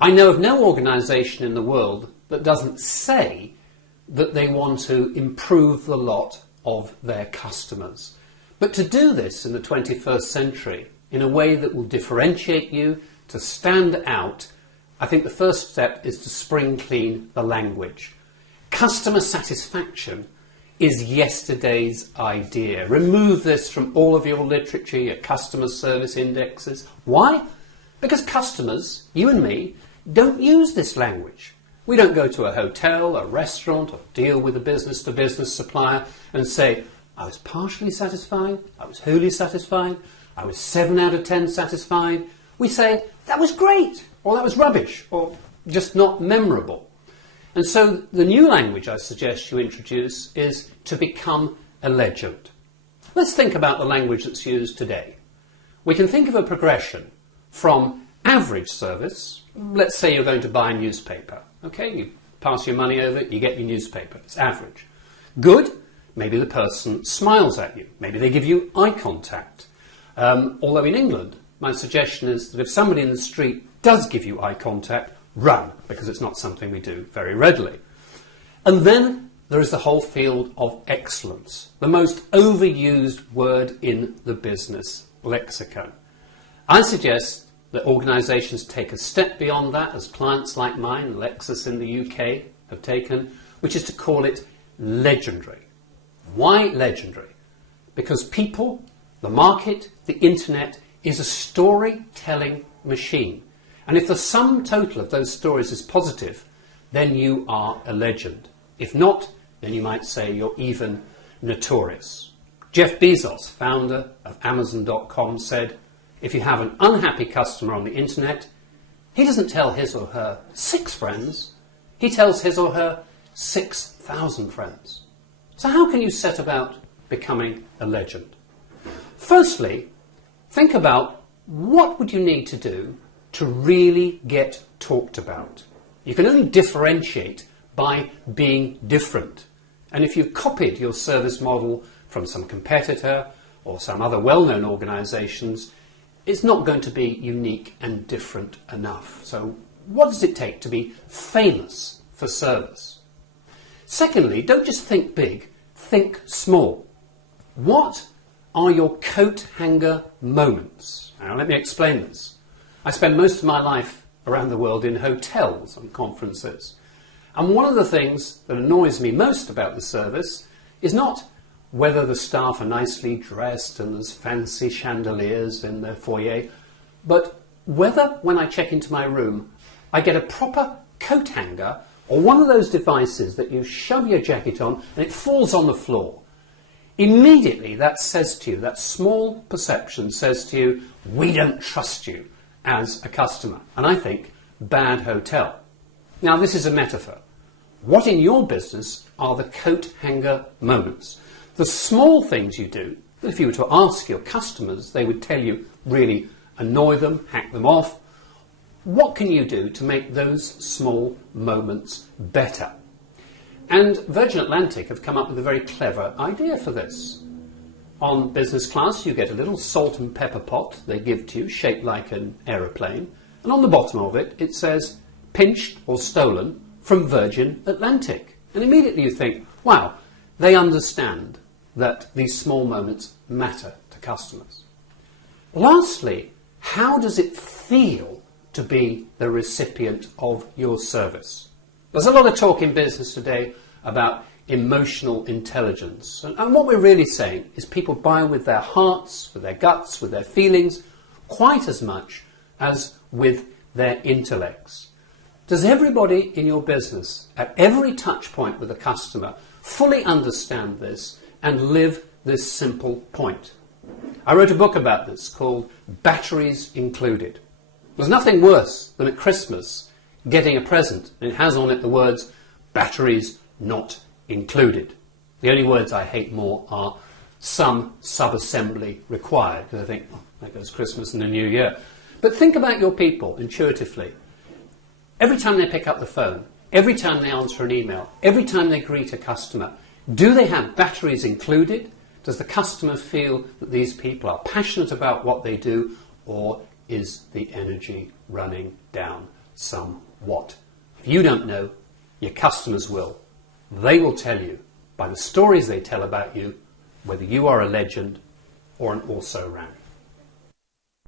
I know of no organisation in the world that doesn't say that they want to improve the lot of their customers. But to do this in the 21st century in a way that will differentiate you, to stand out, I think the first step is to spring clean the language. Customer satisfaction is yesterday's idea. Remove this from all of your literature, your customer service indexes. Why? Because customers, you and me, don't use this language. We don't go to a hotel, a restaurant, or deal with a business-to-business supplier and say, I was partially satisfied, I was wholly satisfied, I was 7 out of 10 satisfied. We say, that was great, or that was rubbish, or just not memorable. And so the new language I suggest you introduce is to become a legend. Let's think about the language that's used today. We can think of a progression from average service. Let's say you're going to buy a newspaper. Okay, you pass your money over, you get your newspaper. It's average. Good, maybe the person smiles at you. Maybe they give you eye contact. Although in England, my suggestion is that if somebody in the street does give you eye contact, run, because it's not something we do very readily. And then there is the whole field of excellence, the most overused word in the business lexicon. I suggest that organisations take a step beyond that, as clients like mine, Lexus in the UK, have taken, which is to call it legendary. Why legendary? Because people, the market, the internet is a storytelling machine. And if the sum total of those stories is positive, then you are a legend. If not, then you might say you're even notorious. Jeff Bezos, founder of Amazon.com, said, if you have an unhappy customer on the internet, he doesn't tell his or her 6 friends, he tells his or her 6,000 friends. So how can you set about becoming a legend? Firstly, think about what would you need to do to really get talked about. You can only differentiate by being different. And if you've copied your service model from some competitor or some other well-known organisations, it's not going to be unique and different enough. So what does it take to be famous for service? Secondly, don't just think big, think small. What are your coat hanger moments? Now let me explain this. I spend most of my life around the world in hotels and conferences. And one of the things that annoys me most about the service is not whether the staff are nicely dressed and there's fancy chandeliers in the foyer, but whether when I check into my room I get a proper coat hanger or one of those devices that you shove your jacket on and it falls on the floor. Immediately that says to you, that small perception says to you, we don't trust you as a customer. And I think, bad hotel. Now this is a metaphor. What in your business are the coat hanger moments? The small things you do, that if you were to ask your customers, they would tell you really annoy them, hack them off. What can you do to make those small moments better? And Virgin Atlantic have come up with a very clever idea for this. On business class, you get a little salt and pepper pot they give to you, shaped like an aeroplane. And on the bottom of it, it says, pinched or stolen from Virgin Atlantic. And immediately you think, wow, they understand that these small moments matter to customers. Lastly, how does it feel to be the recipient of your service? There's a lot of talk in business today about emotional intelligence. And what we're really saying is people buy with their hearts, with their guts, with their feelings, quite as much as with their intellects. Does everybody in your business, at every touch point with a customer, fully understand this and live this simple point? I wrote a book about this called Batteries Included. There's nothing worse than at Christmas getting a present and it has on it the words, batteries not included. The only words I hate more are some sub-assembly required, because I think, oh, there goes Christmas and the New Year. But think about your people intuitively. Every time they pick up the phone, every time they answer an email, every time they greet a customer, do they have batteries included? Does the customer feel that these people are passionate about what they do, or is the energy running down? somewhat. If you don't know, your customers will. They will tell you, by the stories they tell about you, whether you are a legend or an also-ran.